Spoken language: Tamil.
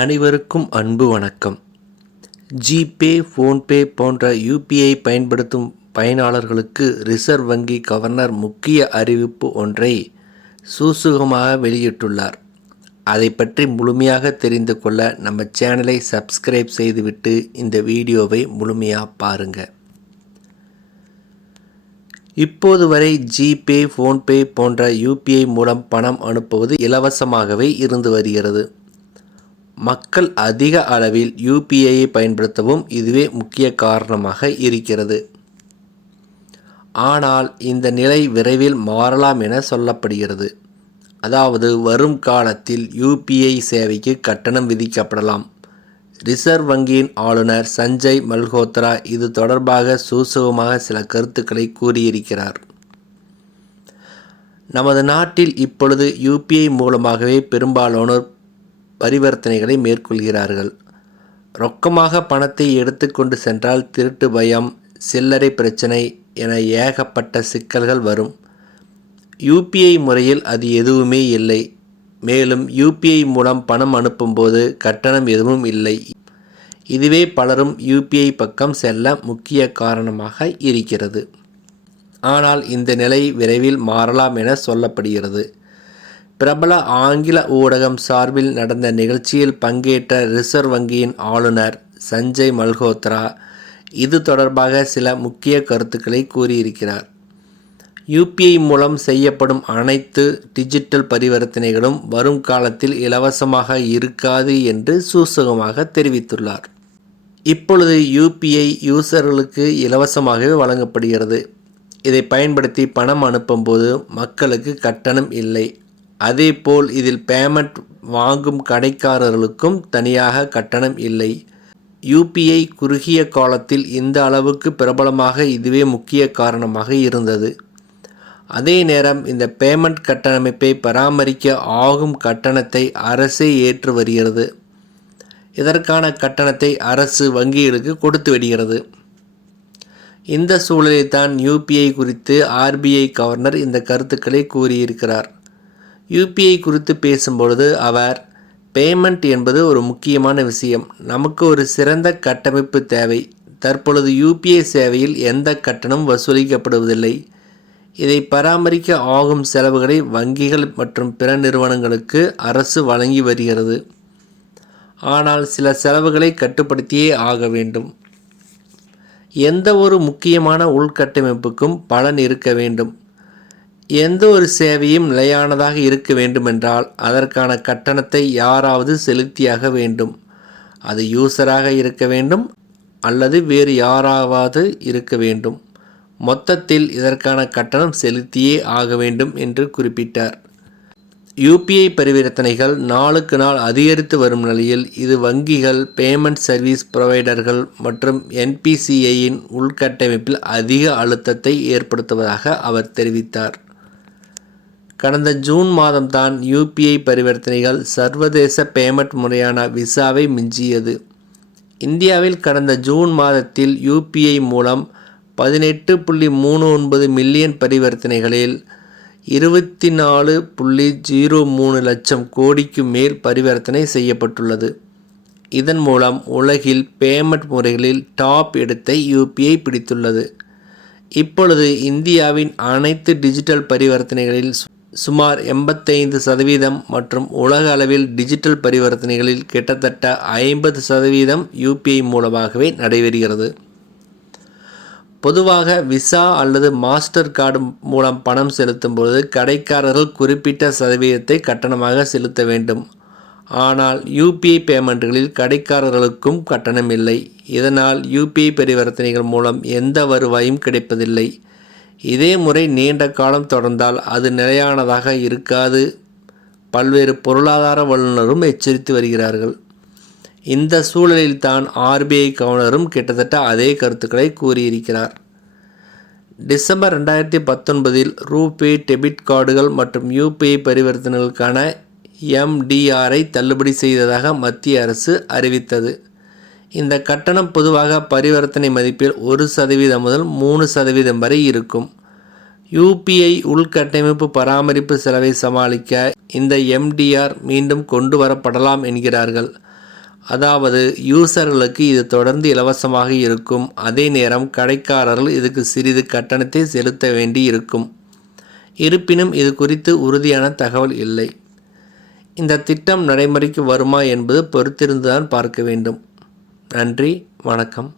அனைவருக்கும் அன்பு வணக்கம். ஜிபே, ஃபோன்பே போன்ற யுபிஐ பயன்படுத்தும் பயனாளர்களுக்கு ரிசர்வ் வங்கி கவர்னர் முக்கிய அறிவிப்பு ஒன்றை சூசகமாக வெளியிட்டுள்ளார். அதை பற்றி முழுமையாக தெரிந்து கொள்ள நம்ம சேனலை சப்ஸ்கிரைப் செய்துவிட்டு இந்த வீடியோவை முழுமையாக பாருங்க. இப்போது வரை ஜிபே, ஃபோன்பே போன்ற யுபிஐ மூலம் பணம் அனுப்புவது இலவசமாகவே இருந்து வருகிறது. மக்கள் அதிக அளவில் யுபிஐயை பயன்படுத்தவும் இதுவே முக்கிய காரணமாக இருக்கிறது. ஆனால் இந்த நிலை விரைவில் மாறலாம் என சொல்லப்படுகிறது. அதாவது வரும் காலத்தில் யுபிஐ சேவைக்கு கட்டணம் விதிக்கப்படலாம். ரிசர்வ் வங்கியின் ஆளுநர் சஞ்சய் மல்ஹோத்ரா இது தொடர்பாக சூசகமாக சில கருத்துக்களை கூறியிருக்கிறார். நமது நாட்டில் இப்பொழுது யுபிஐ மூலமாகவே பெரும்பாலானோர் பரிவர்த்தனைகளை மேற்கொள்கிறார்கள். ரொக்கமாக பணத்தை எடுத்துக்கொண்டு சென்றால் திருட்டு பயம், சில்லறை பிரச்சனை என ஏகப்பட்ட சிக்கல்கள் வரும். யுபிஐ முறையில் அது எதுவுமே இல்லை. மேலும் யுபிஐ மூலம் பணம் அனுப்பும்போது கட்டணம் எதுவும் இல்லை. இதுவே பலரும் யுபிஐ பக்கம் செல்ல முக்கிய காரணமாக இருக்கிறது. ஆனால் இந்த நிலை விரைவில் மாறலாம் என சொல்லப்படுகிறது. பிரபல ஆங்கில ஊடகம் சார்பில் நடந்த நிகழ்ச்சியில் பங்கேற்ற ரிசர்வ் வங்கியின் ஆளுநர் சஞ்சய் மல்ஹோத்ரா இது தொடர்பாக சில முக்கிய கருத்துக்களை கூறியிருக்கிறார். யுபிஐ மூலம் செய்யப்படும் அனைத்து டிஜிட்டல் பரிவர்த்தனைகளும் வரும் காலத்தில் இலவசமாக இருக்காது என்று சூசகமாக தெரிவித்துள்ளார். இப்பொழுது யுபிஐ யூசர்களுக்கு இலவசமாகவே வழங்கப்படுகிறது. இதை பயன்படுத்தி பணம் அனுப்பும்போது மக்களுக்கு கட்டணம் இல்லை. அதேபோல் இதில் பேமெண்ட் வாங்கும் கடைக்காரர்களுக்கும் தனியாக கட்டணம் இல்லை. யுபிஐ குறுகிய காலத்தில் இந்த அளவுக்கு பிரபலமாக இதுவே முக்கிய காரணமாக இருந்தது. அதே நேரம் இந்த பேமெண்ட் கட்டமைப்பை பராமரிக்க ஆகும் கட்டணத்தை அரசே ஏற்று வருகிறது. இதற்கான கட்டணத்தை அரசு வங்கிகளுக்கு கொடுத்து விடுகிறது. இந்த சூழலில் தான் யுபிஐ குறித்து ஆர்பிஐ கவர்னர் இந்த கருத்துக்களை கூறியிருக்கிறார். யுபிஐ குறித்து பேசும்பொழுது அவர், பேமெண்ட் என்பது ஒரு முக்கியமான விஷயம். நமக்கு ஒரு சிறந்த கட்டமைப்பு தேவை. தற்பொழுது யுபிஐ சேவையில் எந்த கட்டணமும் வசூலிக்கப்படுவதில்லை. இதை பராமரிக்க ஆகும் செலவுகளை வங்கிகள் மற்றும் பிற நிறுவனங்களுக்கு அரசு வழங்கி வருகிறது. ஆனால் சில செலவுகளை கட்டுப்படுத்தியே ஆக வேண்டும். எந்த ஒரு முக்கியமான உள்கட்டமைப்புக்கும் பலன் இருக்க வேண்டும். எந்த ஒரு சேவையும் நிலையானதாக இருக்க வேண்டுமென்றால் அதற்கான கட்டணத்தை யாராவது செலுத்தியாக வேண்டும். அது யூசராக இருக்க வேண்டும் அல்லது வேறு யாராவது இருக்க வேண்டும். மொத்தத்தில் இதற்கான கட்டணம் செலுத்தியே ஆக வேண்டும் என்று குறிப்பிட்டார். யுபிஐ பரிவர்த்தனைகள் நாளுக்கு நாள் அதிகரித்து வரும் நிலையில் இது வங்கிகள், பேமெண்ட் சர்வீஸ் புரோவைடர்கள் மற்றும் என்பிசிஐயின் உள்கட்டமைப்பில் அதிக அழுத்தத்தை ஏற்படுத்துவதாக அவர் தெரிவித்தார். கடந்த ஜூன் மாதம்தான் யுபிஐ பரிவர்த்தனைகள் சர்வதேச பேமெண்ட் முறையான விசாவை மிஞ்சியது. இந்தியாவில் கடந்த ஜூன் மாதத்தில் யுபிஐ மூலம் 18.39 மில்லியன் பரிவர்த்தனைகளில் 24.03 லட்சம் கோடிக்கு மேல் பரிவர்த்தனை செய்யப்பட்டுள்ளது. இதன் மூலம் உலகில் பேமெண்ட் முறைகளில் டாப் இடத்தை யுபிஐ பிடித்துள்ளது. இப்பொழுது இந்தியாவின் அனைத்து டிஜிட்டல் பரிவர்த்தனைகளில் சுமார் 85% மற்றும் உலக அளவில் டிஜிட்டல் பரிவர்த்தனைகளில் கிட்டத்தட்ட 50% யுபிஐ மூலமாகவே நடைபெறுகிறது. பொதுவாக விசா அல்லது மாஸ்டர் கார்டு மூலம் பணம் செலுத்தும் பொழுது கடைக்காரர்கள் குறிப்பிட்ட சதவீதத்தை கட்டணமாக செலுத்த வேண்டும். ஆனால் யுபிஐ பேமெண்ட்டுகளில் கடைக்காரர்களுக்கும் கட்டணம் இல்லை. இதனால் யுபிஐ பரிவர்த்தனைகள் மூலம் எந்த வருவாயும் கிடைப்பதில்லை. இதே முறை நீண்ட காலம் தொடர்ந்தால் அது நிலையானதாக இருக்காது. பல்வேறு பொருளாதார வல்லுநரும் எச்சரித்து வருகிறார்கள். இந்த சூழலில் தான் ஆர்பிஐ கவர்னரும் கிட்டத்தட்ட அதே கருத்துக்களை கூறியிருக்கிறார். டிசம்பர் 2019 ரூபே டெபிட் கார்டுகள் மற்றும் யுபிஐ பரிவர்த்தனைகளுக்கான எம்டிஆரை தள்ளுபடி செய்ததாக மத்திய அரசு அறிவித்தது. இந்த கட்டணம் பொதுவாக பரிவர்த்தனை மதிப்பில் 1% முதல் 3% வரை இருக்கும். யுபிஐ உள்கட்டமைப்பு பராமரிப்பு செலவை சமாளிக்க இந்த எம்டிஆர் மீண்டும் கொண்டு வரப்படலாம் என்கிறார்கள். அதாவது யூசர்களுக்கு இது தொடர்ந்து இலவசமாக இருக்கும். அதே நேரம் கடைக்காரர்கள் இதுக்கு சிறிது கட்டணத்தை செலுத்த வேண்டி இருக்கும். இருப்பினும் இது குறித்து உறுதியான தகவல் இல்லை. இந்த திட்டம் நடைமுறைக்கு வருமா என்பது பொறுத்திருந்துதான் பார்க்க வேண்டும். நன்றி, வணக்கம்.